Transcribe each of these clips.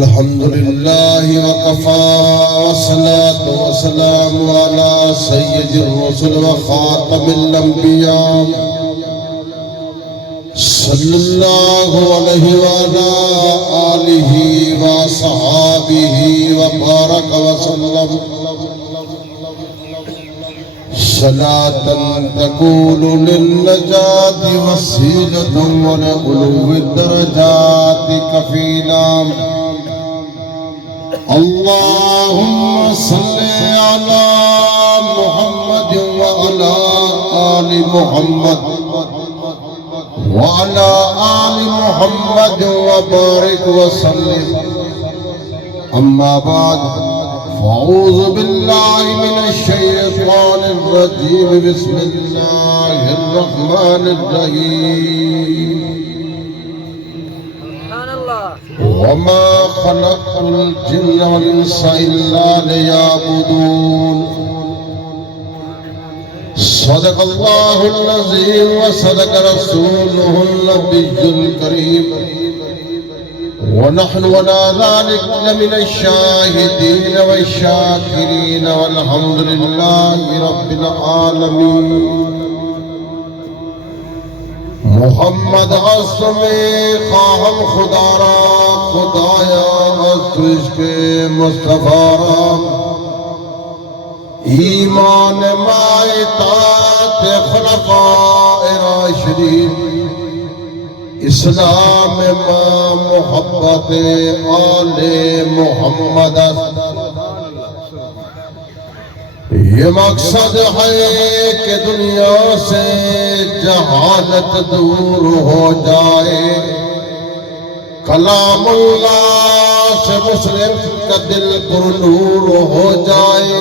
الحمد لله وكفى والصلاة والسلام على سيد الرسل وخاتم الأنبياء صلى الله عليه وعلى آله وصحابه وبارك وسلم صلاة تكون للنجاة وسيلة ولعلو الدرجات كفيلا اللهم صل على محمد وعلى آل محمد وعلى آل محمد وبارك وسلم أما بعد فأعوذ بالله من الشيطان الرجيم بسم الله الرحمن الرحيم وما خلقت الجن والإنس إلا ليعبدون صدق الله العظيم وصدق رسوله النبي الكريم ونحن على ذلك لمن الشاهدين والشاكرين والحمد لله رب العالمين محمد عصم خواہم خدا را خدایا عزوج کے مصطفیٰ را ایمان مائتات خلفاء راشدین اسلام ما محبت آل محمد یہ مقصد ہے کہ دنیا سے جہالت دور ہو جائے کلام اللہ سے مسلم کا دل پر نور ہو جائے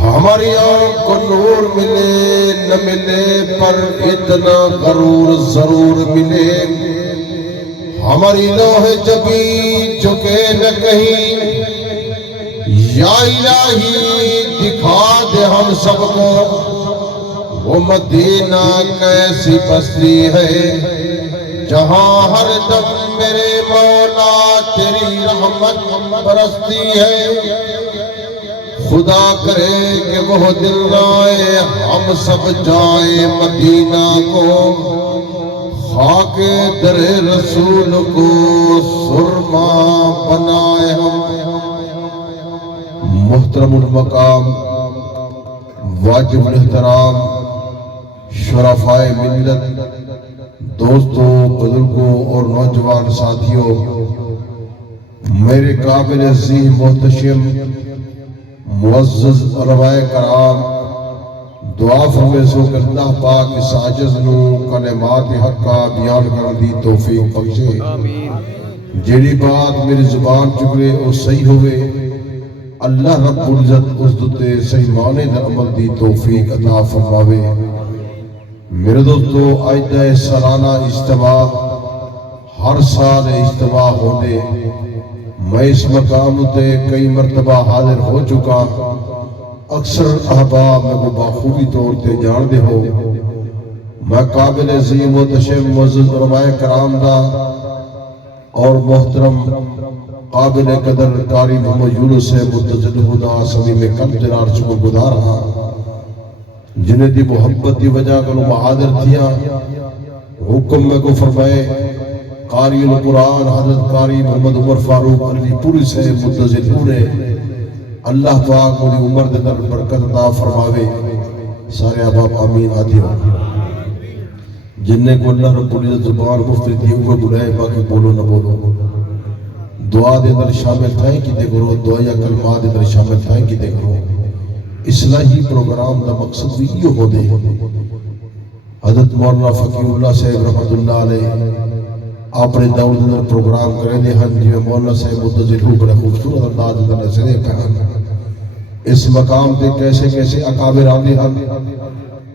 ہماری آنکھ کو نور ملے نہ ملے پر اتنا غرور ضرور ملے ہماری لوح جبی جھکے نہ کہیں یا الہی دکھا دے ہم سب کو وہ مدینہ کیسی بستی ہے جہاں ہر دم میرے مولا تیری رحمت برستی ہے خدا کرے کہ وہ دل آئے ہم سب جائیں مدینہ کو خاک در رسول کو سرما بنائے ہم محترم المقام واجب الاحترام شرفائے ملت دوستوں بزرگوں اور نوجوان ساتھیوں میرے قابل عزیز محتشم معزز علماء کرام دعا فرمیسو کہ اللہ پاک اس عاجز نو کلمات حق کا بیان کرنے دی توفیق بخشے جیڑی بات میری زبان چکرے اور صحیح ہوئے اللہ رب العزت اس دتے صحیح معنی در عمل دی توفیق عطا فرماوے میرے دوستو آئدہ سالانہ اجتماع ہر سال اجتماع ہونے میں اس مقام تے کئی مرتبہ حاضر ہو چکا اکثر احباب میں وہ باخوبی طور تے جان دے ہو میں قابل عظیم و تشم معزز علماء کرام دا اور محترم قابل قدر قاری محمد یونس سے متجد خدا سبھی میں کم جنار شکر گزار ہاں جنہیں دی محبت دی وجہ کنو محاضر تھیا حکم میں کو فرمائے قاری القرآن حضرت قاری محمد عمر فاروق علی پوری سے متجد ہونے اللہ پاک مجھے عمر دے در برکت عطا فرماوے سارے احباب آمین آتی ہو جنہیں کو اللہ رب العزت زبان مفتی دی ہوئے بلائے باقی بولو نہ بولو دعا دے در شامل تھائیں کی دے کرو دعا یا کلمہ دے در شامل تھائیں کی دے کرو اصلاحی پروگرام دا مقصد بھی یہ ہو دے حضرت مولانا فقیر اللہ صاحب رحمت اللہ علیہ آپ نے دور در پروگرام کرے دے ہن جو مولانا صاحب متضر ہو بڑے خوبصورت انداز در سے دے پہن اس مقام تے کیسے کیسے اکابر آدھے ہن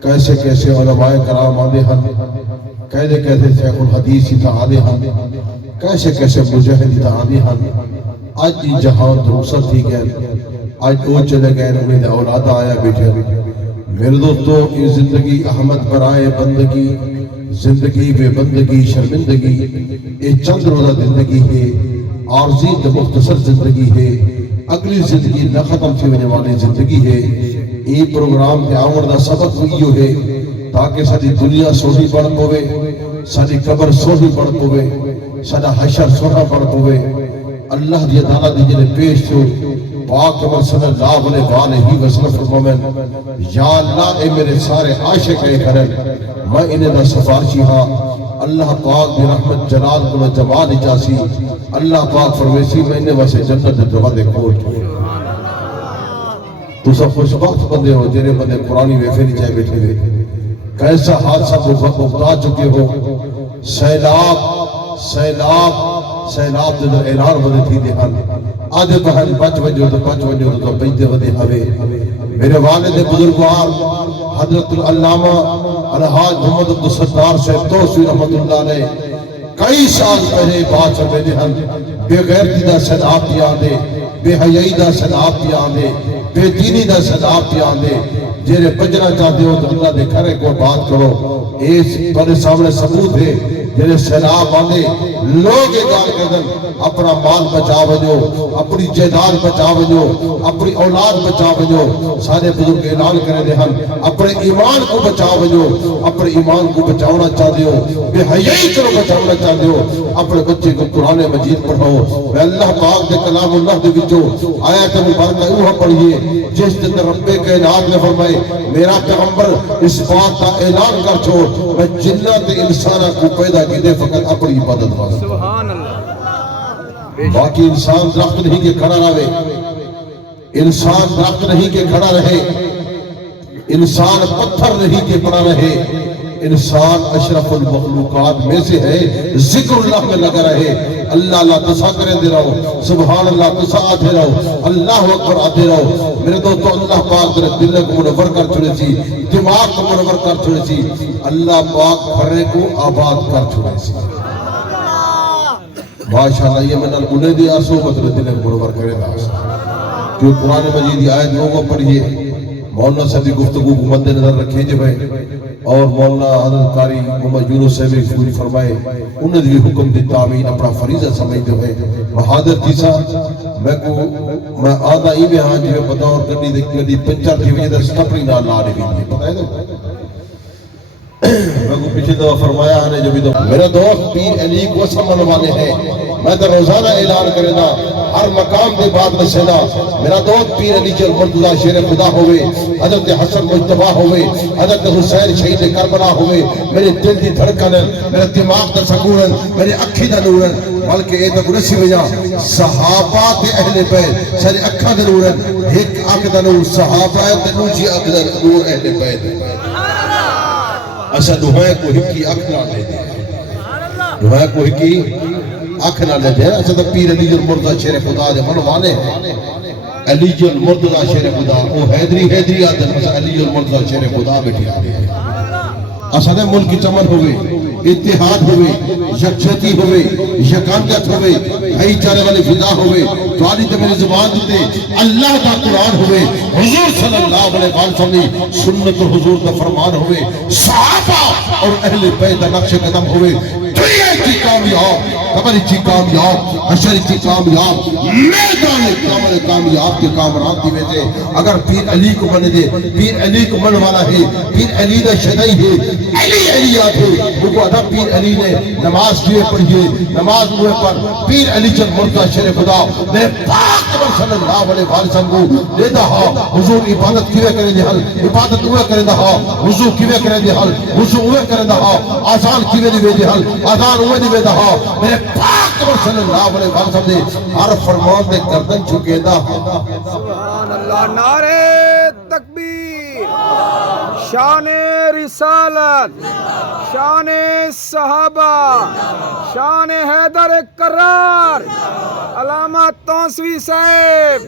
کیسے کیسے علماء کرام آدھے ہن کیسے کیسے شیخ الحدیث تھا آدھے ہن کیسے کیسے مجاہد تھا آدھے ہن آج دی جہاں دروسر تھی گئے آج وہ چلے گئے انہیں اولاد آیا بیٹھے میرے دوستو یہ زندگی احمد برائے بندگی زندگی بے بندگی شرمندگی یہ چند روزہ زندگی ہے عارضی تے مختصر زندگی ہے، اگلی زندگی نہ ختم تھی وجہ والی زندگی ہے۔ یہ پروگرام تے آمد دا سبق ہوئی ہے تاکہ ساری دنیا سوہی بڑھ پوے، ساری قبر سوہی بڑھ پوے، سارا حشر سوہا بڑھ پوے۔ اللہ دی عدالت دی جنہیں پیش تھو پاک عمر صلی اللہ علیہ وسلم فرمائیں یا اللہ اے میرے سارے عاشق اے کرن میں انہیں دا سفارشی ہاں۔ اللہ پاک دی رحمت جلال کو جمال اجاسی، اللہ پاک فرمیسی میں انہیں واسے جنت دروازے کھول چھوڑے۔ تو سب خوش وقت بندے ہو جنہیں بندے قرآنی ویفے نہیں چاہے بیٹھے ہوئے، کیسا حادثہ مبتا چکے ہو، سیلاب دے در اعلان بدے تھی دے ہن آدھے بہن بچ وجو تو بیجدے ودے ہوئے۔ میرے والد بزرگوار حضرت العلامہ الحاج محمد عبدالستار صاحب توسوی رحمت اللہ علیہ کئی سال پہلے بات سمجھے دے ہن بے غیرتی دا سیلاب پی آندے، بے حیائی دا سیلاب پی آندے، بے دینی دا سیلاب پی آندے۔ جیرے بجنا چاہتے ہو تو اللہ دے گھرے کو بات کرو، اس پر سامنے ثبوت ہے۔ جیرے سیلاب آنے لوگ اعلان کردن اپنا مال بچا وجو، اپنی جائیداد بچا وجو، اپنی اولاد بچا وجو، سارے بزرگ اعلان کرے دے ہن اپنے ایمان کو بچا وجو، اپنے ایمان کو بچاؤنا چاہتے ہو، بے حیائی کرو بچاؤنا چاہتے ہو، اپنے بچے کو قرآن مجید پڑھو۔ میں اللہ پاک دے کلام اللہ دے وچوں آیت مبارکہ اوہ پڑھیے جس دن رب کائنات نے فرمائے میرا پیغمبر اس بات کا اعلان کر چھوڑ میں جنات انسانہ کو پیدا کی دے فقط اپنی عبادت واسطے۔ سبحان اللہ۔ باقی انسان درخت نہیں کہ کھڑا رہے، انسان درخت نہیں کہ کھڑا رہے، انسان پتھر نہیں کہ پڑا رہے، انسان اشرف المخلوقات میں سے ہے، ذکر اللہ میں لگا رہے۔ اللہ اللہ تسا کرے دے رہو، سبحان اللہ تسا آتے رہو، اللہ اکبر آتے رہو۔ میرے دوستو اللہ پاک میرے دل کو منور کر چھوڑے سی، دماغ کو منور کر چھوڑے سی، اللہ پاک گھرے کو آباد کر چھوڑے سی۔ ماشاءاللہ یہ میں انہیں دی آسو مطلب دل کو منور کرے دا جو قرآن مجید کی آیت لوگوں پڑھئے۔ مولانا صاحب گفتگو کو مد نظر رکھے جو ہے اور مولانا حضرت قاری محمد یونس صاحب پوری فرمائے انہیں بھی حکم دی تعمین اپنا فریضہ سمجھتے ہوئے بہادر تیسا میں آدھا ہی میں ہاں جو بطور گڑی پنچر کی وجہ سے سٹپری نہ لا رہی ہے پتہ ہے تو میں کو پیچھے دعا فرمایا ہے جو بھی تو میرا دوست پیر علی کو سمن والے ہیں میں تو روزانہ اعلان کرے نا ہر مقام دے بعد میں سینا میرا دوست پیر علی جل مرتضی شیر خدا ہوئے، حضرت حسن مجتبہ ہوئے، حضرت حسین شہید کربلا ہوئے، میرے دل دی دھڑکن میرے دماغ دا سکون میرے اکھی دا نور بلکہ اے تک رسی وجہ صحابہ تے اہل بیت سارے اکھا دا نور ایک اکھ دا نور صحابہ تے دوسری اکھ دا نور اہل بیت۔ اچھا دعائیں کو ہکی اکھ نہ لے دے، دعائیں کو ہکی اکھ نہ لے دے۔ اچھا تو پیر علی المرتضی شیر خدا دے منوانے ہیں علی المرتضی شیر خدا وہ حیدری آدھن مثلا علی المرتضی شیر خدا بیٹھی آدھے ہیں۔ اچھا دے ملک کی چمن ہوئے، اتحاد ہوئے، یکجہتی ہوئے، یکانگت ہوئے، بھائی چارے والے فضا ہوئے، قاری تے میری زبان دیتے اللہ کا قرآن ہوئے، حضور صلی اللہ علیہ وسلم سنت حضور کا فرمان ہوئے، صحابہ اور اہل بیت نقش قدم ہوئے، دنیا کی کامیاب، قبر کی کامیاب، حشر کی کامیاب، میدان کامیاب کے کامران دی میں سے اگر پیر علی کو بنے دے، پیر علی کو من والا ہے، پیر علی دا شدائی ہے، علی آتے وہ کو ادھا پیر علی نے نماز کیے پڑھئے، نماز ہوئے پر پیر علی جل مرتضی شیر خدا نے پاک صلی اللہ علیہ وسلم کو لے دہا حضور عبادت کیوے کرے دے حل، عبادت ہوئے کرے دہا وضو کیوے کرے دے حل، وضو ہوئے کرے دہا آزان کیوے دیوے دے حل، آزان ہوئے دیوے دہا میرے پاک صلی اللہ علیہ وسلم نے ہر فرمان دے گردن چکے دا۔ سبحان اللہ، نعرہ تکبیر، شان رسالت، شان صحابہ، شان حیدر کرار، علامہ توسوی صاحب۔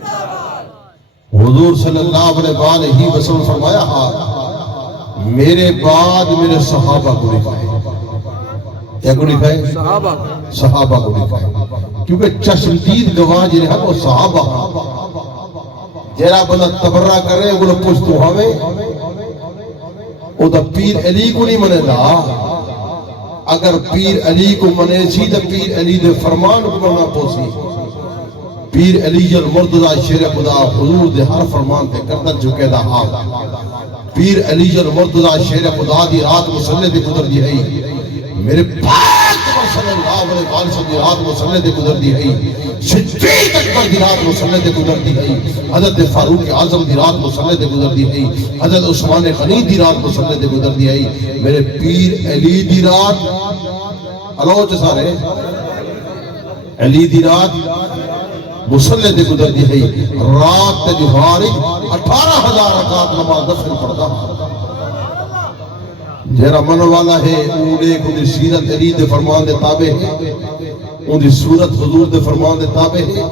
حضور صلی اللہ علیہ وسلم فرمایا میرے بعد میرے صحابہ کو لکھائے، کیا کو لکھائے؟ صحابہ کو لکھائے، کیونکہ چشمدید گواہ جنہیں ہم وہ صحابہ جیرا بندہ تبرہ کر رہے وہ پوچھتو ہوئے او دا پیر علی کو نہیں منے دا اگر پیر علی کو منے سی دا پیر علی دے فرمان کو منا پوسی پیر علی المرتضی شیر خدا حضور دے ہر فرمان تے کردن چکے دا حال پیر علی المرتضی شیر خدا دی رات مسلح دے گزر دی ہے میرے پاک صلی اللہ علیہ وسلم دی رات مسلح دے گزر دی ہے صدیق اکبر دی رات مسلح دے گزر دی ہے حضرت فاروق اعظم دی رات مسلح دے گزر دی ہے حضرت عثمان غنی دی رات مسلح دے گزر دی ہے میرے پیر علی دی رات اللہ چ سارے علی دی رات مسلح دے گزر دی ہے رات تے جواری 18,000 رکعت نماز نفل پڑھدا جیرا من والا ہے اوڑے کو دی سیرت علی دے فرمان دے تابع ہے ان دی صورت حضور دے فرمان دے تابع ہے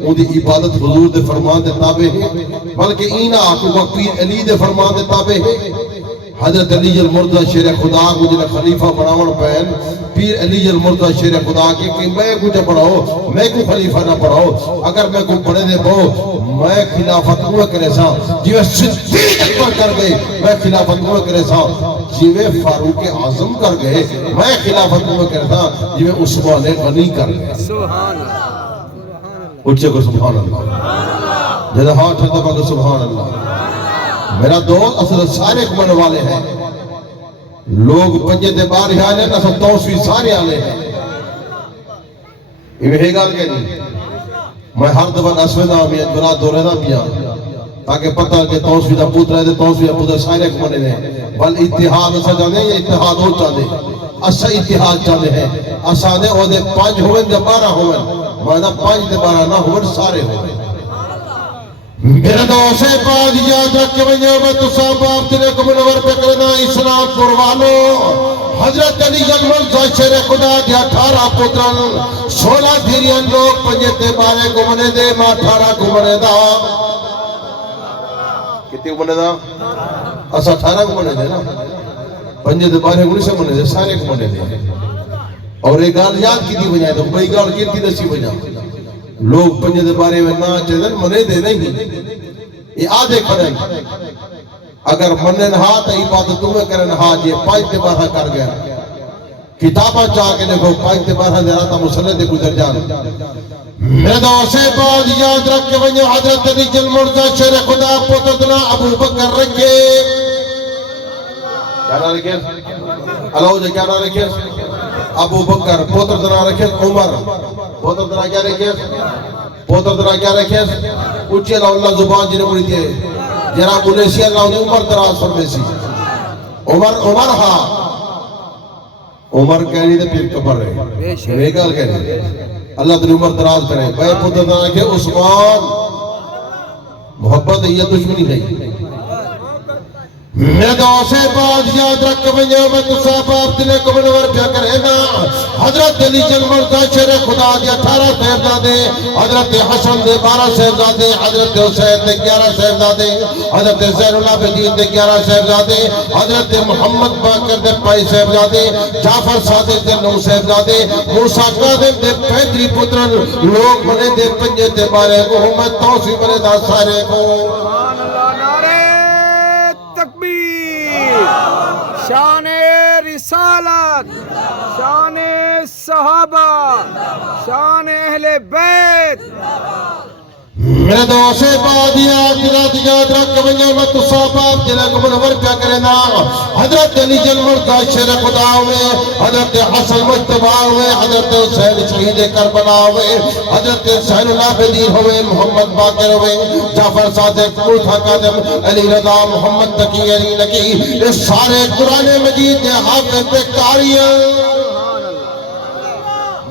ان دی عبادت حضور دے فرمان دے تابع ہے بلکہ اینا کو پیر علی دے فرمان دے تابع ہے حضرت علی المرتضی شیر خدا کو جنہیں خلیفہ بناون پہن پیر علی المرتضی شیر خدا کے کہ میں کو جب پڑھاؤ میں کو خلیفہ نہ پڑھاؤ اگر میں کو پڑھے دے بہو میں خلافت ہوئے کرے سا جیوے صدیق اکبر کر گئے میں خلافت ہوئے کرے سا جیوے فاروق اعظم کر گئے میں خلافت ہوئے کرے سا جیوے عثمان غنی کر گئے سبحان اللہ اچھے کو سبحان اللہ جیدہ ہاتھ ہے دبا کو سبحان اللہ میرا دوست اصل سارے کمن والے ہیں لوگ پنجے دے بار آلے نہ سب توسوی سارے آلے ہیں یہ ہے گال کہ نہیں میں ہر دفعہ نسوے دا بھی اجبرا دورے دا بھی تاکہ پتہ کہ توسوی دا پوت رہے دے توسوی دا پوت سارے کمنے دے بل اتحاد اسا جانے یا اتحاد ہو چاہنے اسا اتحاد چاہنے ہیں اسا دے او دے 5 ہوئے دے 12 ہوئے میں دا 5 دے 12 نہ ہوئے سارے ہوئے میرے دوسے بعد یاد رکھ کے میں تو صاحب آپ تیرے کو منور پہ کرنا اسلام قربانو حضرت علی المرتضی شیر خدا دیا 18 پتران 16 دھیریان لوگ پنجے بارے گمنے دے ماں 18 گمنے دا کتنے گمنے دا اسا 18 گمنے دے نا پنجے بارے گمنے سے گمنے دے سارے گمنے دے اور ایک گال یاد کی دی بجائے تو بھئی گال کی نسی بجائے لوگ پنجے دے بارے میں نہ چیزن منے دے نہیں یہ آدھے کھڑے اگر منن ہاں تا عبادت تمہیں کرن ہاں یہ 5 دے بارہ کر گیا کتابہ چاہ کے دیکھو 5 دے بارہ دے رہا مسلح دے گزر جانا میرے دوسے بعد یاد رکھ کے ونجو حضرت علی المرتضی شیر خدا پوتدنا ابو بکر رکھے کیا نہ رکھے اللہ جا کیا نہ رکھے ابو بکر پوتدنا رکھے عمر پوتر درہ کیا رکھے پوتر درہ کیا رکھے اچھے اللہ زبان جنہیں بڑی تھے جناب انیسی اللہ نے عمر دراز فرمے سی عمر ہاں عمر کہہ رہی تھے پھر کبر رہے ویگل کہہ رہے اللہ تنہیں عمر دراز کرے بھائی پوتر درہ رکھے عثمان محبت یہ دشمنی نہیں میں دوسے بعد یاد رکھ کے میں تو صاحب آپ دلے کو منور پیا کرے نا حضرت علی المرتضی شیر خدا دے 18 صاحبزادے حضرت حسن دے 12 صاحبزادے حضرت حسین دے 11 صاحبزادے حضرت زین العابدین دے 11 صاحبزادے حضرت محمد باقر دے 5 صاحبزادے جعفر صادق دے 9 صاحبزادے موسیٰ کاظم دے 35 پترن لوگ منے دے پنجے دے بارے کو میں توسی منے دا سارے کو شان رسالت شان صحابہ شان اہل بیت میرے دوسے بعد یاد رکھ کے میں تو صاحب آپ دلے کو منور کیا کرے نا حضرت علی المرتضی شیر خدا ہوئے حضرت حسن مجتبہ ہوئے حضرت حسین شہید کربلا ہوئے حضرت زین العابدین ہوئے محمد باقر ہوئے جعفر صادق موسیٰ کاظم علی رضا محمد تقی علی لکی یہ سارے قرآن مجید کے حافظ پہ کاریاں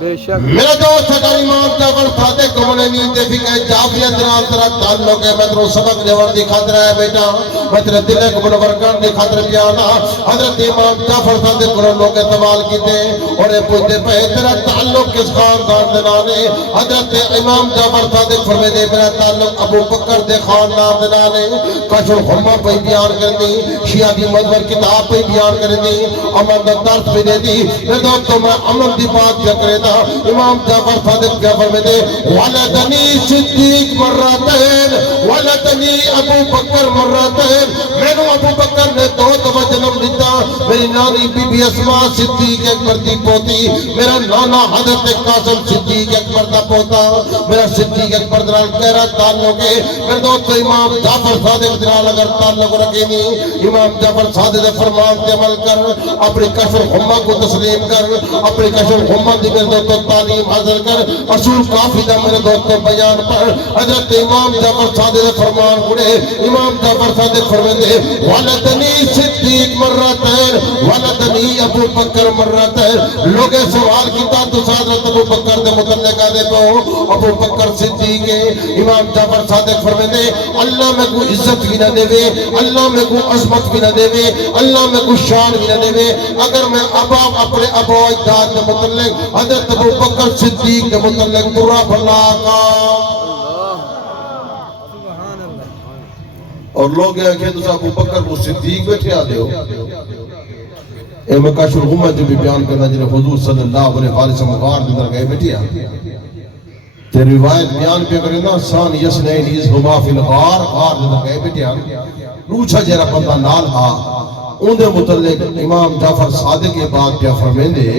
میرے دوست اگر امام جعفر صادق کو منے نیندے بھی کہ جعفریت رات رات تعلق ہے میں ترو سبق دیور دکھات رہا ہے بیٹا میں تیرے دلے کو منور کر دکھات رہا پیانا حضرت امام جعفر صادق کو لوگ اتوال کیتے اور پوچھتے پہ تیرا تعلق کس خاندان دنانے حضرت امام جعفر صادق فرمے دے میرا تعلق ابو بکر دے خاندان دنانے کشو خمہ پہ بیان کرنی شیعہ دی مدور کتاب پہ بیان کرنی امن دا درس پہ دے دی میرے دوست تو میں امن دی بات کیا کرے دا امام جعفر صادق کیا فرماتے ولدنی صدیق مرتين ولدنی ابو بکر مرتين میں نے ابو بکر نے 2 دفعہ جنم دیتا میری نانی بی بی اسماء صدیق اکبر دی پوتی میرا نانا حضرت قاسم صدیق اکبر دا پوتا میرا صدیق اکبر درال گہرا تعلق ہے میرے دوست امام جعفر صادق درال اگر تعلق رکھے نہیں امام جعفر صادق فرمان کے عمل کر اپنی کشف الغمہ کو تسلیم کر اپنی کشف الغمہ دی میرے دوست تعلیم حاصل کر اصول کافی دا میرے دوست بیان پر حضرت امام جعفر صادق فرمان پڑے امام جعفر صادق فرماتے ولدنی صدیق مرتين ولدنی ابو بکر مرتين لوگ سوال کیتا تو حضرت ابو بکر دے متعلق آدے تو ابو بکر صدیق امام جعفر صادق فرماتے اللہ میں کوئی عزت بھی نہ دے اللہ میں کوئی عظمت بھی نہ دے اللہ میں کوئی شان بھی نہ دے اگر میں اپنے ابو اجداد کے متعلق حضرت ابو بکر صدیق کے متعلق برا بھلا کا اور لوگ ہیں کہ تو ابو بکر کو صدیق بیٹھے آدے ہو اے مکاشف الغمہ جو بھی بیان کرنا جنہیں حضور صلی اللہ علیہ وسلم غار اندر گئے بیٹھے آدے تے روایت بیان پہ کرے نا سان یسنین از ہما فی الغار غار اندر گئے بیٹھے آدے روچھا جیرا بندہ نال ان دے متعلق امام جعفر صادق کے بعد کیا فرمیندے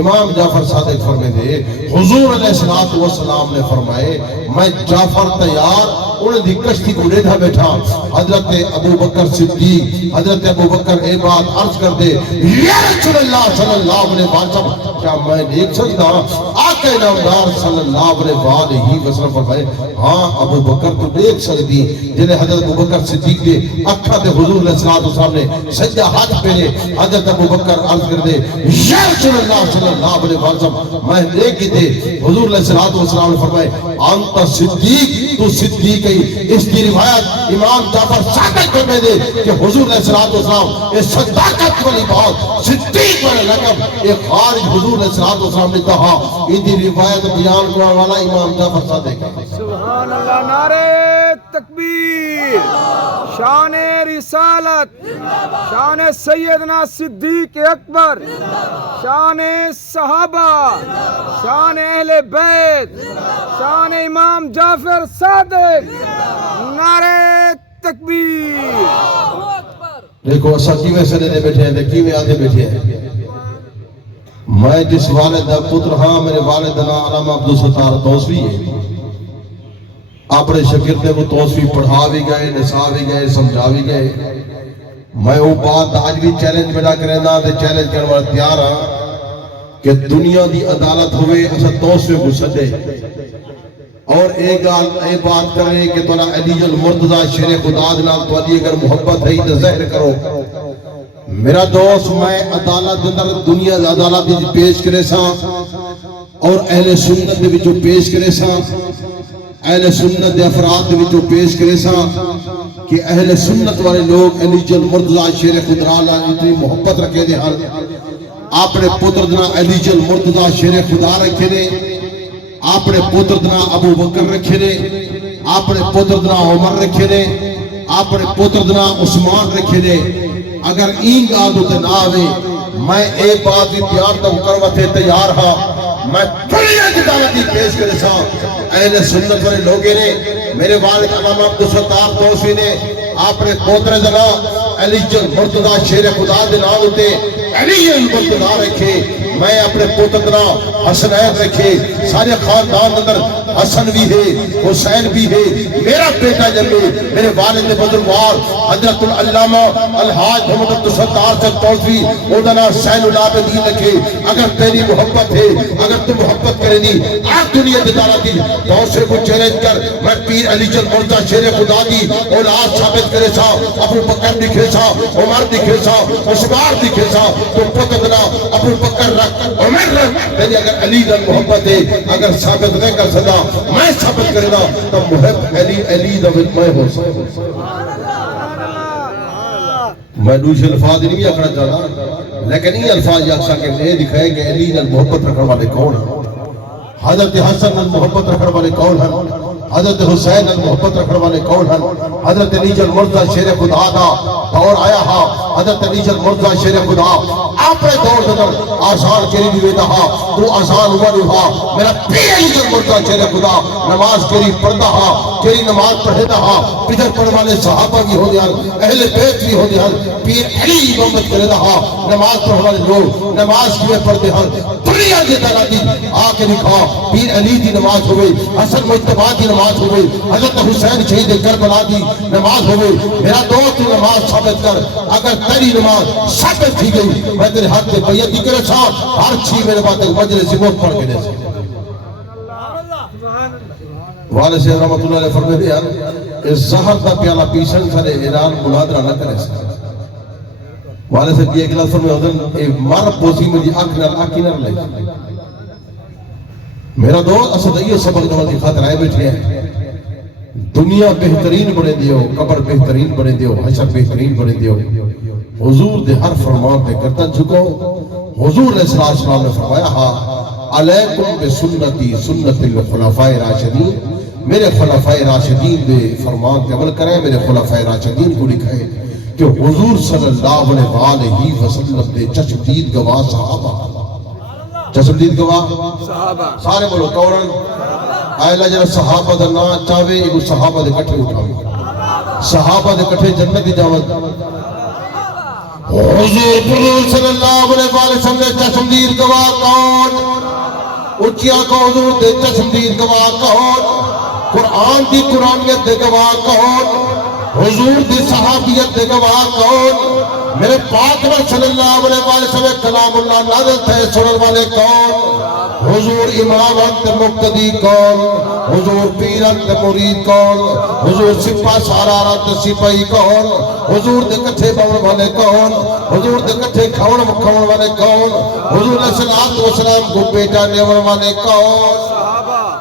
امام جعفر صادق فرمیندے حضور علیہ السلام نے فرمائے میں جعفر تیار انہیں دی کشتی کو ریدھا بیٹھا حضرت ابو بکر صدیق حضرت ابو بکر اے بات عرض کر دے یا رسول اللہ صلی اللہ علیہ وسلم کیا میں دیکھ سکتا آقا نامدار صلی اللہ علیہ وسلم فرمائے ہاں ابو بکر تو دیکھ سکتی جنہیں حضرت ابو بکر صدیق دے اکھا دے حضور علیہ السلام نے سجدہ ہاتھ پہلے حضرت ابو بکر عرض کر دے یا رسول اللہ صلی اللہ علیہ وسلم میں دیکھ دے حضور علیہ السلام نے فرمائے انت صدیق تو صدیق اس کی روایت امام جعفر صادق کو میں دے کہ حضور علیہ السلام اس صداقت والی بات صدیق والا لقب ایک خارج حضور علیہ السلام نے کہا ان کی روایت بیان کرنے والا امام جعفر صادق ہے سبحان اللہ نعرہ تکبیر شان رسالت شان سیدنا صدیق اکبر شان صحابہ شان اہل بیت شان امام جعفر صادق نعرہ تکبیر دیکھو اسا کیویں سنے بیٹھے ہیں کیویں آدھے بیٹھے ہیں میں جس والد دا پتر ہاں میرے والد نا علامہ عبدالستار توسوی ہے اپنے شاگردے کو توسوی پڑھا بھی گئے نصاب بھی گئے سمجھا بھی گئے میں وہ بات آج بھی چیلنج بڑا کرے نا تے چیلنج کرنے والا تیار ہاں کہ دنیا دی عدالت ہوئے اسا توسوی کو سدے اور ایک بات کریں کہ تولا علی المرتضی شیر خدا دنال تو علی اگر محبت ہے تو ظاہر کرو میرا دوست میں عدالت اندر دنیا عدالت دی پیش کرے سا اور اہل سنت دے وچوں پیش کرے سا اہل سنت دے افراد دے وچوں پیش کرے سا کہ اہل سنت والے لوگ علی المرتضی شیر خدا دنال اتنی محبت رکھے دے ہر اپنے پتر دنا علی المرتضی شیر خدا رکھے دے اپنے پتر دنا ابو بکر رکھے دے اپنے پتر دنا عمر رکھے دے اپنے پتر دنا عثمان رکھے دے اگر این گاہ ہوتے نہ آوے میں ایک بات بھی پیار تو کرواتے تیار ہاں میں دنیا کی دعوتی پیش کرے سا اہل سنت والے لوگے نے میرے والد علامہ عبدالستار توسوی نے اپنے پوتر دنا علی المرتضی شیر خدا دے نام ہوتے علی المرتضی رکھے میں اپنے پوتر دنا حسنین رکھے سارے خاندان اندر حسن بھی ہے حسین بھی ہے میرا بیٹا جنبے میرے والد بزرگوار حضرت العلامہ الحاج محمد عبدالستار سے توسوی اودنا حسین العابدین رکھے اگر تیری محبت ہے اگر تم محبت کرے نہیں آج دنیا دیدارہ دی دوسرے کو چیلنج کر میں پیر علی المرتضی شیر خدا دی اولاد ثابت کرے سا ابو بکر دکھے سا عمر دکھے سا عثمان دکھے سا تو پتدنا ابو بکر رکھ عمر رکھ تیری اگر علی دن محبت ہے اگر ثابت نہیں کر سکتا میں ثابت کرنا تو محب علی دن میں ہو سکتا میں دوش الفاظ نہیں اکڑا چاہتا لیکن یہ الفاظ یہ اکسا کہ یہ دکھائے کہ علی دن محبت رکھنے والے کون ہیں حضرت حسن محبت رکھنے والے کون ہیں حضرت حسین محبت رکھنے والے کون ہیں حضرت علی المرتضی شیر خدا دا دور آیا ہاں حضرت علی جل مرزا شیر خدا اپنے دور در آسان کری دیوے دہا تو آسان ہوا رہا میرا پیر علی جل مرزا شیر خدا نماز کری پڑھتا ہا کری نماز پڑھے دہا پدر پڑھ والے صحابہ بھی ہو دیان اہل بیت بھی ہو دیان پیر علی محمد کرے دہا نماز پڑھ والے لوگ نماز کیے پڑھتے ہیں دنیا جیتا راتی آکے دکھا پیر علی دی نماز ہوئے حسن مجتبہ دی نماز ہوئے حضرت حسین شہید کربلا دی نماز ہوئے میرا دوست نماز ثابت کر اگر تیری نماز ثابت تھی گئی میں تیرے ہاتھ کے بیعت دی کرے ساتھ ہر چھی میرے بات ایک مجلس موت پڑھ کے دے سکتے والد سے رحمت اللہ علیہ فرمے دیا اس زہر دا پیالہ پیشن سارے ایران منادرہ نہ کرے سکتے والد سے کیا اگلا فرمے ادھر ایک مر پوسی مجھے آکی نر لے میرا دوست اسد یہ سبق جوان کی خاطر آئے بیٹھے ہیں دنیا بہترین بنے دیو قبر بہترین بنے دیو حشر بہترین بنے دیو حضور دے ہر فرمان پہ گردن جھکو حضور علیہ السلام نے فرمایا علیکم بسنتی سنت الخلفاء راشدین میرے خلفاء راشدین دے فرمان پہ عمل کریں میرے خلفاء راشدین کو لکھائے کہ حضور صلی اللہ علیہ وسلم دے چشمدید گواہ صحابہ چشمدید گواہ صحابہ سارے بولو کورن آئلہ جنہ صحابہ دا نا چاہوے ایک صحابہ دے کٹھے اٹھاوے صحابہ دے کٹھے جنت دی جاوت حضور صلی اللہ علیہ وسلم دے چشمدید گواہ کون اچھیا کو حضور دے چشمدید گواہ کون قرآن دی قرآنیت دے گواہ کون حضور دی صحابیت دے گواہ کون میرے پاک صلی اللہ علیہ وسلم کلام اللہ نازل تھے سنن والے کون حضور امام انت مقتدی کون حضور پیر انت مرید کون حضور سپاہ سالار انت سپاہی کون حضور دے کٹھے باون والے کون حضور دے کٹھے کھاون والے کون حضور علیہ السلام کو بیٹا نیون والے کون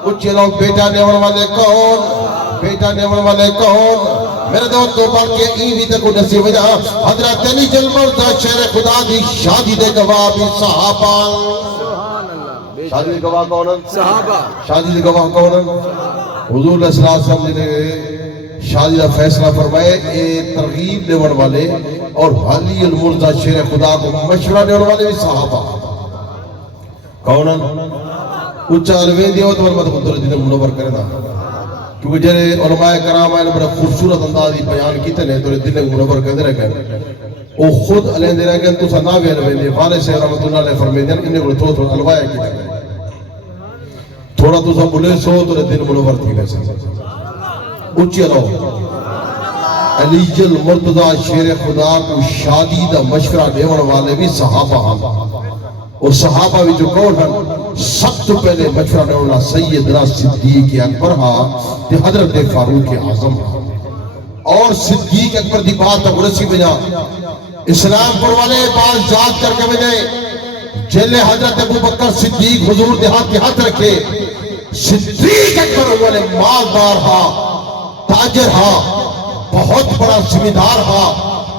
اچھے لوگ بیٹا نیون والے کون بیٹا نیون والے کون میرے دوست تو بار کے ایوی تک نصیب وجہ حضرت علی جل مرزا شیر خدا دی شادی دے گواہ بھی صحابہ شادی دے گواہ کونن صحابہ شادی دے گواہ کونن حضور علیہ السلام نے شادی دا فیصلہ فرمائے اے ترغیب دیون والے اور علی المرزا شیر خدا کو مشورہ دیون والے بھی صحابہ کونن اچھا علوین دیو تو مطلب خدر دین منور کرنا کیونکہ جنہیں علماء کرام آئے بڑا خوبصورت اندازی بیان کیتے ہیں تو دل منور کر دے رہے گئے وہ خود علیہ دے رہے گئے تو سناوی علوین دے فالے سے رحمت اللہ علیہ فرمید دیں انہیں کو تھوڑا علماء کیتے ہیں تھوڑا تو سب بلے سو تو دل منور تھی ویسے اچھی اللہ علی جل مرتضی شیر خدا کو شادی دا مشورہ دیون والے بھی صحابہ ہاں اور صحابہ بھی جو کون ہیں سب تو پہلے مشورہ دیونا سیدنا صدیق اکبر ہاں تے حضرت فاروق اعظم ہاں اور صدیق اکبر دی بات تک رسی بجا اسلام پر والے بات یاد کر کے بجے جلے حضرت ابو بکر صدیق حضور دے ہاتھ رکھے صدیق اکبر والے مالدار ہاں تاجر ہاں بہت بڑا زمیندار ہاں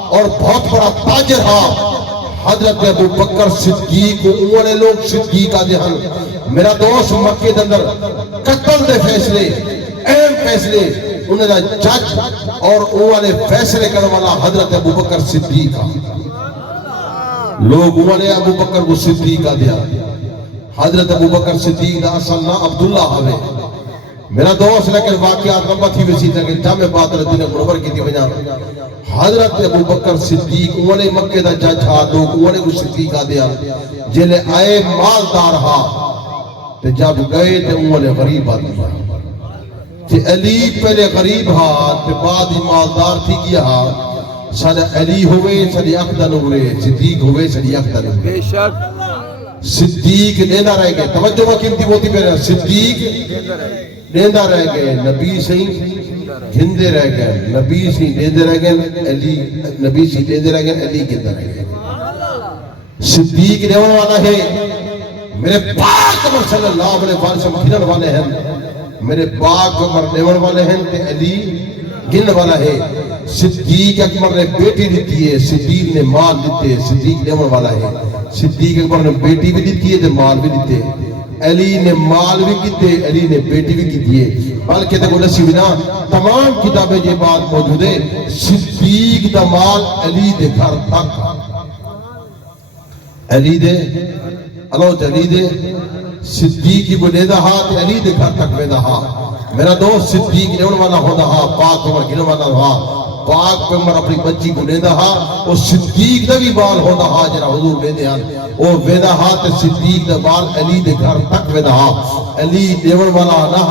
اور بہت بڑا تاجر ہاں حضرت ابو بکر صدیق اونے لوگ صدیق آدھے ہیں میرا دوست مکہ دندر قتل دے فیصلے اہم فیصلے انہیں دا جج اور اونے فیصلے کرنے والا حضرت ابو بکر صدیق لوگ اونے ابو بکر کو صدیق آدھے ہیں حضرت ابو بکر صدیق دا اصل نا عبداللہ ہوئے میرا دوست لیکن واقعات لمبا تھی ویسی تھا کہ جامع بات دین منور کی تھی بجا حضرت ابو بکر صدیق اونے مکہ دا جج ہاں لوگ اونے کو صدیق آدھے ہیں جلے آئے مالدار ہاں تے جب گئے تے اونے غریب آدھے ہیں تے علی پہلے غریب ہاں تے بعد ہی مالدار تھی گیا ہاں سادہ علی ہوئے سادی اقدن ہوئے صدیق ہوئے سادی اقدن ہوئے بے شک صدیق دینا رہ گئے توجہ وقیمتی ہوتی پہ رہا صدیق دینا رہ گئے نبی سے گھندے رہ گئے نبی سے دیندے رہ گئے علی نبی سے دیندے رہ گئے علی گھندے رہ گئے صدیق دیون والا ہے میرے پاک عمر صلی اللہ علیہ وسلم گھنن والے ہیں میرے پاک عمر دیون والے ہیں کہ علی گھنن والا ہے صدیق اکبر نے بیٹی دیتی ہے صدیق نے مال دیتے صدیق دیون والا ہے صدیق اکبر نے بیٹی بھی دیتی ہے مال بھی دیتے علی نے مال بھی کیتے علی نے بیٹی بھی کیتی ہے بلکہ تک نصیب نہ تمام کتابیں یہ بات موجود ہے صدیق صدیق دا مال علی دے گھر تک علی دے اللہ علی دے صدیق کی بنیدہ ہاتھ علی دے گھر تک میں دہا میرا دوست صدیق نے والا ہو دہا پاک عمر گنہ والا دہا پاک پیغمبر اپنی بچی کو لے دہا وہ صدیق دا بھی بال ہو دہا جنہ حضور لے دہا وہ ویدہ ہاتھ صدیق دا بال علی دے گھر تک ویدہ ہا علی دیور والا نا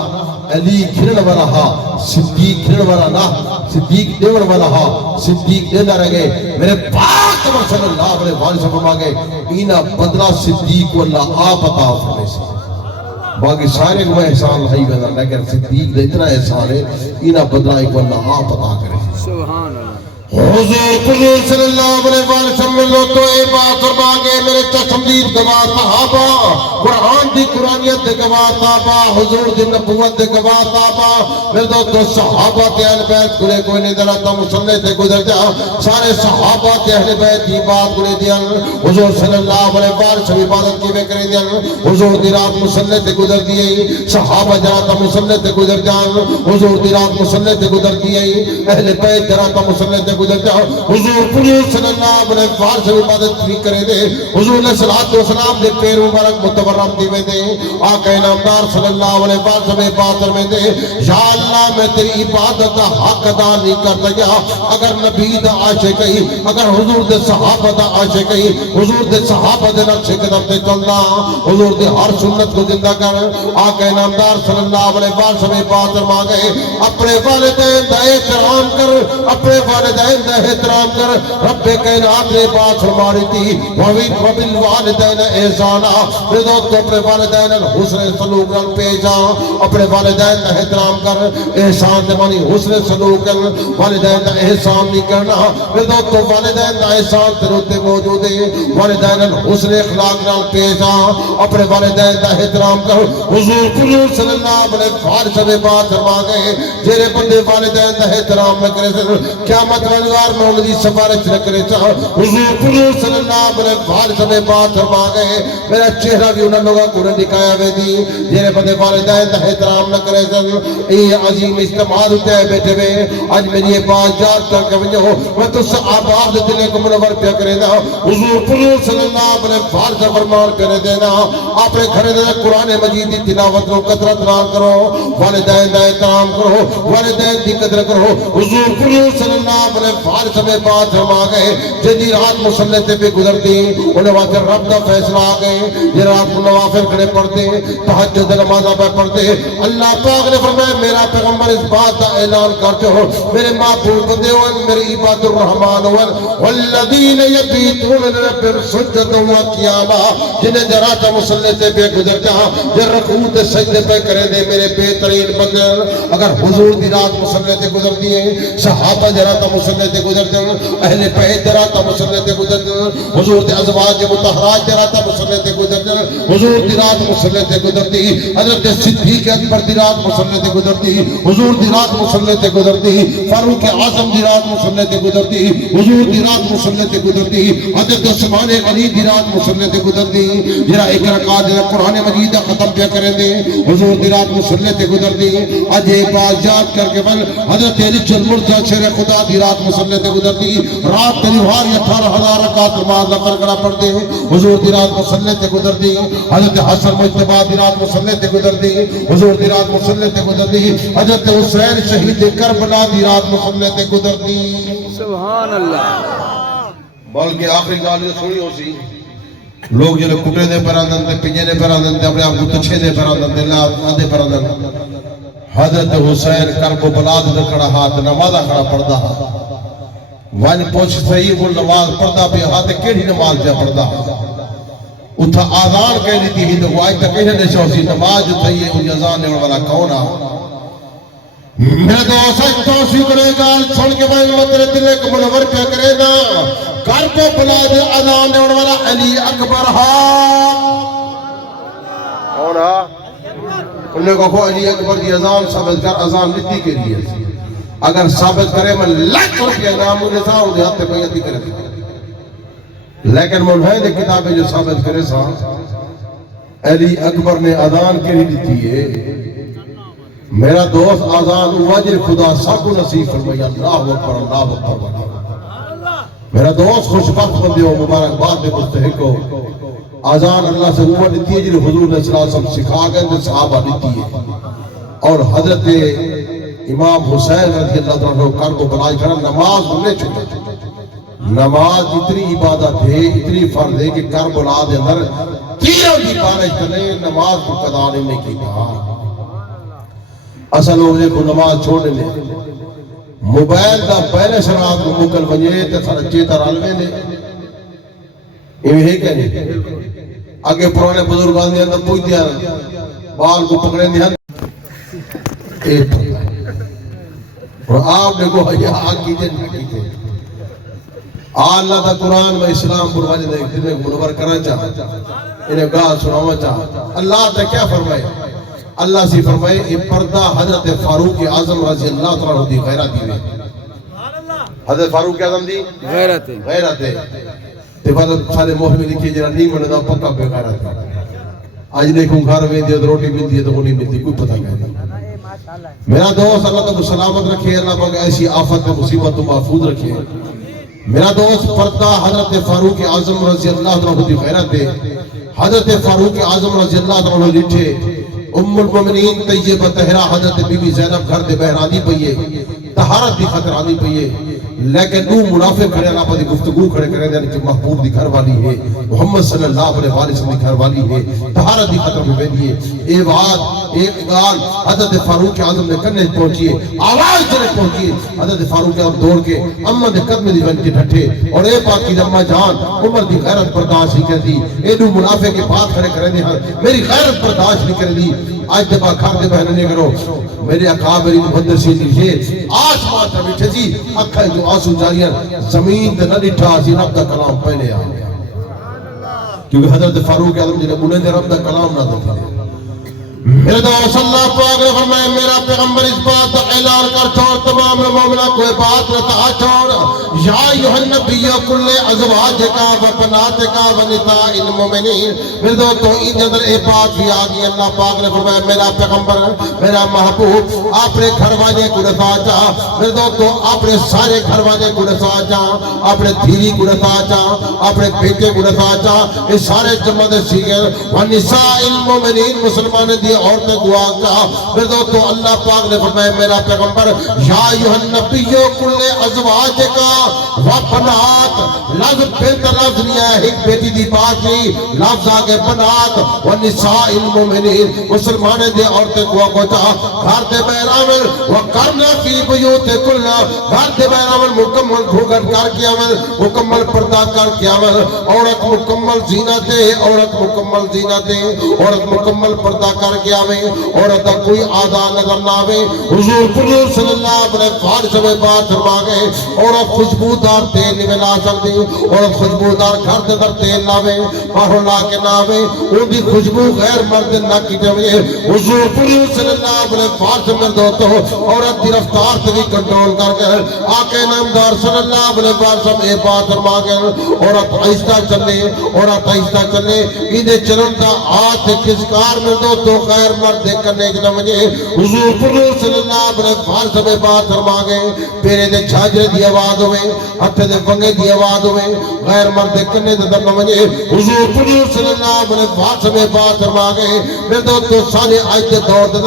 علی کھرن والا ہا صدیق کھرن والا نا صدیق دیور والا ہا صدیق دینا رہ گئے میرے پاک عمر صلی اللہ علیہ وسلم فرما گئے اینا بدلہ صدیق کو اللہ آپ عطا فرمے سے باقی سارے کو احسان نہیں بنا لیکن صدیق دے اتنا احسان ہے اینا بدلہ ایک اللہ آپ عطا کرے سبحان اللہ حضور صلی اللہ علیہ وسلم تو اے بات فرما گئے میرے چشمدید گواہ صحابہ قرآن دی قرآنیت دے گواہ صحابہ حضور دی نبوت دے گواہ صحابہ میرے دوستو صحابہ تے اہل بیت گلے کوئی نہیں دلاتا مسلح تے گزر جا سارے صحابہ تے اہل بیت دی بات گلے دیا حضور صلی اللہ علیہ وسلم عبادت کی میں کریں دیا حضور دی رات مسلح تے گزر دیئے صحابہ جراتا مسلح تے گزر جا حضور دی رات مسلح تے گزر دیئے اہل بیت جراتا مسلح تے گزر جا حضور صلی اللہ علیہ وسلم عبادت بھی کرے دے حضور نے صلاۃ و سلام دے پیر مبارک متورم دی میں دے آقا انعامدار صلی اللہ علیہ وسلم عبادت میں دے یا اللہ میں تیری عبادت کا حق ادا نہیں کر لگا اگر نبی دا عاشق ہی اگر حضور دے صحابہ دا عاشق ہی حضور دے صحابہ دے نقش قدم تے چلنا حضور دے ہر سنت کو زندہ کر آقا انعامدار صلی اللہ علیہ وسلم عبادت ماں گئے اپنے والدین دا احترام کر اپنے والدین دا احترام کر رب کائنات نے بات فرمانی تھی وبالوالدین احسانا میرے دوست کو اپنے والدین حسن سلوک نال پیش آ اپنے والدین کا احترام کر احسان دے مانی حسن سلوک کر والدین کا احسان نہیں کرنا میرے دوست کو والدین کا احسان تیرے موجود ہے والدین حسن اخلاق نال پیش آ اپنے والدین کا احترام کر حضور صلی اللہ علیہ وسلم بات فرما گئے جڑے بندے والدین کا احترام نہ کرے قیامت روزگار میں ان کی سفارش نہ کرے حضور صلی اللہ علیہ وسلم بات فرما گئے میرا چہرہ بھی انہاں لوگاں کو دکھایا وے دی جڑے بندے والدین کا احترام نہ کرے یہ عظیم اجتماع ہوتے بیٹھے ہوئے اج میری بات یاد کر کے ونجو میں تو آباد دل کو منور پیا کرے دا حضور صلی اللہ علیہ وسلم فرمان کرے دینا اپنے گھر دے قرآن مجید کی تلاوت کو کثرت نال کرو والدین کا احترام کرو والدین کی قدر کرو حضور صلی اللہ علیہ وسلم بات فرما گئے جدی رات مصلی تے پہ گزرتی انہیں واسطے رب کا فیصلہ آ گئے یہ رات کو نوافل کھڑے پڑھتے تہجد نمازاں پہ پڑھتے اللہ پاک نے فرمایا میرا پیغمبر اس بات کا اعلان کرتے ہو میرے معبود بندے ہو میرے عباد الرحمن ہو والذین یبیتون لربہم سجدا وقیاما جنہیں جرات مصلی تے پہ گزر جا یہ رکوع تے سجدے پہ کرے دے میرے بہترین بندے اگر حضور دی رات مصلی تے گزر دیے صحابہ جرات مصلی تے گزر دے اہل بیت جرات مصلی تے گزر دے حضور دے ازواج مطہرات جرات مصلی تے گزر دے حضور دی رات مصلی تے گزر دی حضرت صدیق اکبر دی رات مصلی تے گزر دی حضور دی رات مصلی تے گزر دی فاروق اعظم دی رات مصلی تے گزر دی حضور دی رات مصلی تے گزر دی حضرت عثمان غنی دی رات مصلی تے گزر دی جرا ایک رکعت قرآن مجید دا ختم پیا کرے دے حضور دی رات مصلی تے گزر دی اج ایک بات یاد کر کے بل حضرت علی المرتضی شیر خدا دی رات مصلی تے گزر دی رات تیوہار 18,000 رکعت نماز نفل کرا پڑھتے حضور دی رات مصلی تے گزر دی حضرت حسن مجتبی دی رات مصلی تے گزر دی حضور دی رات مصلی تے گزر دی حضرت حسین شہید کربلا دی رات مصلی تے گزر دی سبحان اللہ بلکہ آخری گال یہ سنی ہو سی لوگ جنہیں کٹے دے پر آدھن تے پنجے دے پر آدھن تے اپنے آپ کو تچھے دے پر آدھن تے آدھے پر آدھن حضرت حسین کرب و بلاد دے کھڑا ہاتھ نمازہ کھڑا پڑھدا وان پوچھ صحیح وہ نماز پڑھدا بھی ہاتھ کیڑی نماز پہ پڑھدا اتھا آذان کہنی تھی ہی تو آج تک کہنے دے شوسی نماز جو تھی ہے اذان نے والا کون آ میں تو سچ توسی کرے گا چھوڑ کے بھائی مطلب دل کو منور پہ کرے گا گھر کو بلا دے اذان نے والا علی اکبر ہاں کون ہاں انہیں کو علی اکبر کی اذان ثابت کر اذان نتی کے لیے اگر ثابت کرے میں لاکھ روپیہ نام انہیں سا انہیں ہاتھ پہ بیعتی کرے لیکن منحید کتابیں جو ثابت کرے سا علی اکبر نے اذان کے لیے دیتی ہے میرا دوست آزان واجر خدا سب کو نصیب فرمائی اللہ اکبر اللہ اکبر میرا دوست خوشبخت بندے ہو، مبارکباد دے مستحق ہو. آزان اللہ سے اوپر دیتی ہے جنہیں حضور نے صلی اللہ علیہ وسلم سکھا گئے تو صحابہ دیتی ہے. اور حضرت امام حسین رضی اللہ تعالیٰ عنہ کر کو بلائی کرنا نماز انہیں چھوٹے. نماز اتنی عبادت ہے، اتنی فرض ہے کہ کربلا دے اندر تیروں دی بارش تنے نماز کو قضا نہیں کی کہا. اصل لوگ کو نماز چھوڑنے لے موبائل دا پہلے شراب کو مکل بنجے تے سارا چیتا رالوے نے یہ کہنے آگے پرانے بزرگان دے اندر پوچھ دیا بال کو پکڑے دیا ایک اور آپ نے کو حیا کیجئے نہ کیجئے. اللہ دا قرآن و اسلام برواجے دے دل کو منور کرنا چاہا، انہیں گاہ سناوا چاہا. اللہ تا کیا فرمائے؟ اللہ سے فرمائے یہ پردہ حضرت فاروق اعظم رضی اللہ تعالیٰ دی غیرت دی ہوئے. حضرت فاروق اعظم دی غیرت ہے تے بعد سارے موہ میں لکھے جرا نہیں ملے دا پکا پہ غیرت ہے. آج دیکھوں گھر میں دیا روٹی ملتی ہے تو وہ نہیں ملتی، کوئی پتہ نہیں. میرا دوست اللہ تعالیٰ کو سلامت رکھے، اللہ پاک ایسی آفت و مصیبت و محفوظ رکھے. میرا دوست پردہ حضرت فاروق اعظم رضی اللہ عنہ دی غیرت ہے. حضرت فاروق اعظم رضی اللہ عنہ لٹھے ام المؤمنین طیبہ طاہرہ حضرت بی بی زینب گھر دے بہرانی پئیے، طہارت دی خطرانی پئیے، لیکن دو منافق کھڑے اللہ پر گفتگو کھڑے کرے دے کہ محبوب دی گھر والی ہے، محمد صلی اللہ علیہ وسلم دی گھر والی ہے، طہارت دی خطر میں بیٹھی ہے. اے بات ایک گال حضرت فاروق اعظم نے کنے پہنچی ہے، آواز چلے پہنچی ہے. حضرت فاروق اعظم دوڑ کے اماں دے قدم دی بن کے ڈھٹے اور اے پاک کی اماں جان عمر دی غیرت برداشت نہیں کردی. اے دو منافق کے بات کھڑے کرے دے میری غیرت برداشت نہیں کردی. آج دبا کھار دے بہنے نہیں کرو میرے اکابری مقدسین لیجئے آسمان تا بیٹھے جی اکھائیں جو آنسو جاریاں زمین تے نہ ڈٹھا سی رب دا کلام پہلے آ گیا. کیونکہ حضرت فاروق اعظم جنہیں انہیں دے رب دا کلام نہ دے. میرے دوست اللہ پاک نے فرمایا میرا پیغمبر اس بات کا اعلان کر چھوڑ تمام مومنہ کوئی بات رتا چھوڑ یا ایھا النبی کل ازواجک و بناتک و نساء المؤمنین. میرے دوست تو ان اندر ایک بات بھی آ گئی. اللہ پاک نے فرمایا میرا پیغمبر میرا محبوب اپنے گھر والے کو رسا جا. میرے دوست تو اپنے سارے گھر والے کو رسا جا، اپنے دھیری کو رسا جا، اپنے بیٹے کو رسا جا. یہ سارے جمع دے سیگے و نساء المؤمنین مسلمان دی عورتیں دعا کا. میرے دوستو اللہ پاک نے فرمایا میرا پیغمبر یا ایھا النبی کل ازواجک و بنات. لفظ بنت لفظ نہیں ہے، ایک بیٹی دی بات نہیں، لفظ آگے بنات و نساء المؤمنین مسلمان دے عورتیں دعا کو چاہ. گھر دے بہرامل و کرنا فی بیوت کل گھر دے بہرامل مکمل گھوگٹ کر کے عمل مکمل پردہ کر کے عمل. عورت مکمل زینت ہے، عورت مکمل زینت ہے، عورت مکمل پردہ کر کے آوے، عورت کوئی آدھا نظر نہ آوے. حضور صلی اللہ علیہ فارس میں بات فرما گئے عورت خوشبودار تیل نہیں ملا سکتی، عورت خوشبودار گھر دے در تیل لاوے باہر لا کے نہ آوے، ان کی خوشبو غیر مرد نہ کی جائے. حضور صلی اللہ علیہ فارس میں دوستو عورت کی رفتار سے بھی کنٹرول کر گئے. آقا نامدار صلی اللہ علیہ وسلم یہ بات فرما گئے عورت آہستہ چلے، عورت آہستہ چلے. انہیں چلن کا ہاتھ کس کار میں دوستو غیر مرد کرنے کے نمجے. حضور صلی اللہ علیہ وسلم میں بات فرما گئے پیرے دے چھاجرے دی آواز ہوئے، ہتھ دے بنگے دی آواز ہوئے، غیر مرد کرنے دے نمجے. حضور صلی اللہ علیہ وسلم میں بات فرما گئے میرے دوستو سارے آج دے دور دے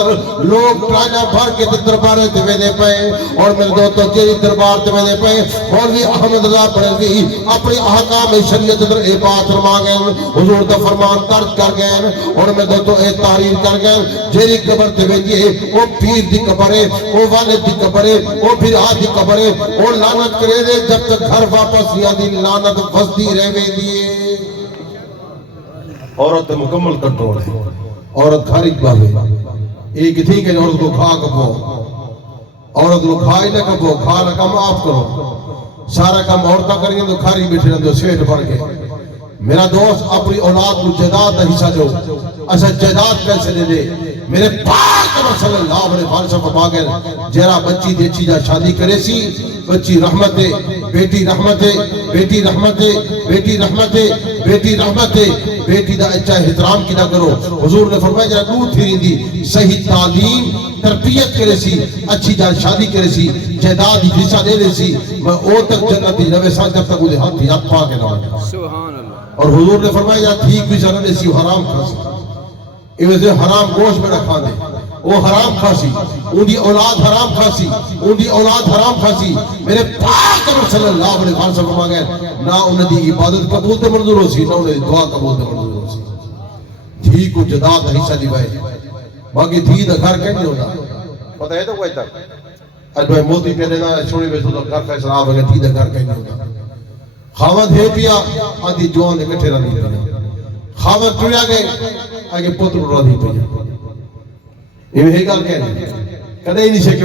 لوگ ٹرائنا بھر کے دربارے دے دے پئے اور میرے دوستو جیری دربار دے دے پئے. مولوی احمد رضا بریلوی اپنی احکام شریعت در اے بات فرما گئے حضور دا فرمان درج کر گئے اور میرے دوستو اے تحریر کر گئے جیری قبر تے ویندی ہے او پیر دی قبر ہے، او والد دی قبر ہے، او بھرا دی قبر ہے. او لعنت کرے دے جب تک گھر واپس یا دی لعنت فسدی رہ ویندی ہے. عورت مکمل کنٹرول ہے. عورت گھر ایک باوے ایک تھی کہ عورت کو کھا کپو، عورت کو کھائی نہ کپو، کھا نہ کم آپ کرو. سارا کام عورتہ کریں تو کھاری بیٹھے رہتے سیٹ بڑھ کے. میرا دوست اپنی اولاد کو جائیداد کا حصہ دو. اچھا جائیداد کیسے دے دے؟ میرے پاک صلی اللہ علیہ وسلم فرما گئے جہاں بچی دی اچھی جا شادی کرے سی بچی رحمت ہے بیٹی رحمت ہے بیٹی رحمت ہے بیٹی رحمت ہے بیٹی رحمت ہے بیٹی دا اچھا احترام کی نہ کرو حضور نے فرمایا جہاں دور تھی رہی صحیح تعلیم تربیت کرے سی اچھی جا شادی کرے سی جائیداد دی حصہ دے دے سی میں او تک جنت دی نوے سال جب تک وہ ہاتھ یاد پا کے نہ بنے سبحان اللہ اور حضور نے فرمایا جہاں ٹھیک بھی جنت دے سی حرام کھا سی ایوے حرام گوشت میں نہ کھا دے وہ حرام کھاسی ان دی اولاد حرام کھاسی ان دی اولاد حرام کھاسی میرے پاک صلی اللہ علیہ وسلم فرما گئے نہ ان دی عبادت قبول تے منظور ہو سی نہ ان دی دعا قبول تے منظور ہو سی دھی کو جدا دا حصہ دیوائے باقی دھی دا گھر کہیں نہیں ہوتا پتہ ہے تو کوئی تک اج بھائی موتی پہ دینا چھوڑی بے تو گھر کا اسلام ہے دھی دا گھر کہیں نہیں ہوتا خاوند ہے پیا آدھی جوان دے کٹھے رہ نہیں پیا خاوند ٹریا گئے آگے پتر رہ نہیں پیا یہ ہے گل کہہ رہی کدے ہی نہیں سے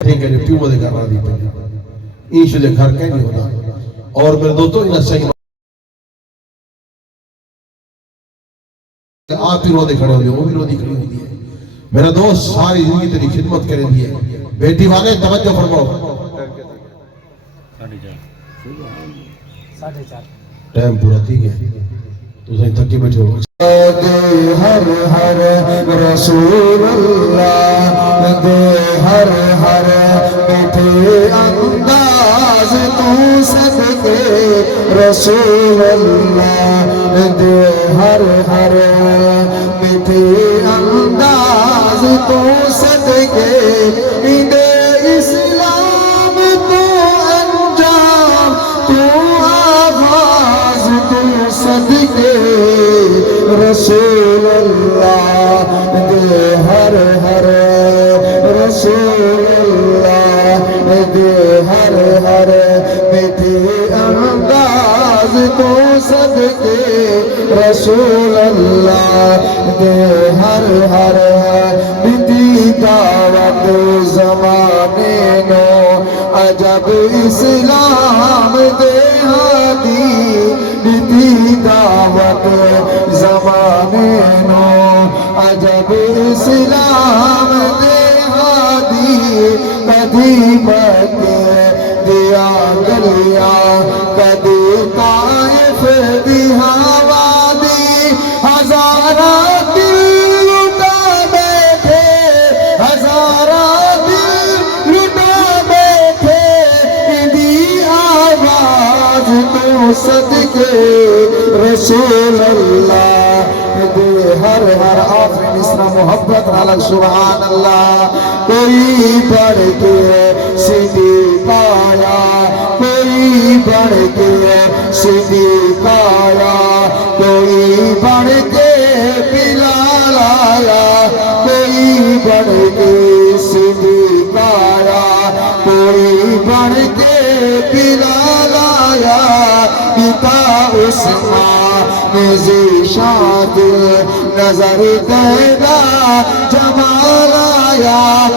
کہ پیو دے گھر دی پہ ایش دے گھر کہیں نہیں ہوتا اور میرے دوستو انہاں صحیح آپ ہی رو دے کھڑے ہوئے وہ بھی رو دی کھڑی ہوئی ہے میرا دوست ساری زندگی تیری خدمت کرے دی ہے بیٹی والے توجہ فرماؤ ٹائم پورا تھی گیا تو صحیح تھکی بیٹھے ہو دے ہر ہر رسول اللہ دے ہر ہر میٹھے انداز تو صدقے رسول اللہ دے ہر ہر میٹھے انداز تو صدقے دے اسلام تو انجام تو آغاز تو صدقے رسول اللہ دے ہر ہر رسول اللہ دے ہر ہر میٹھے انداز تو صدقے رسول اللہ دے ہر ہر میٹھی دعوت زمانے نو عجب اسلام دے ہادی میٹھی دعوت زمانے نو عجب اسلام دے ہادی کدی مکے دیا گلیا کدی طائف دی ہوا دی ہزارہ دل لٹا بیٹھے ہزارہ دل لٹا بیٹھے دی آواز تو صدقے رسول اللہ دے ہر ہر آفرین اسنا محبت نالک سبحان اللہ کوئی بڑھ کے صدیق آیا کوئی بڑھ کے صدیق آیا کوئی بڑھ کے بلال آیا کوئی بڑھ کے صدیق آیا کوئی بڑھ کے بلال آیا پتا عثمان ذیشان دل نظر دیدا جمال آیا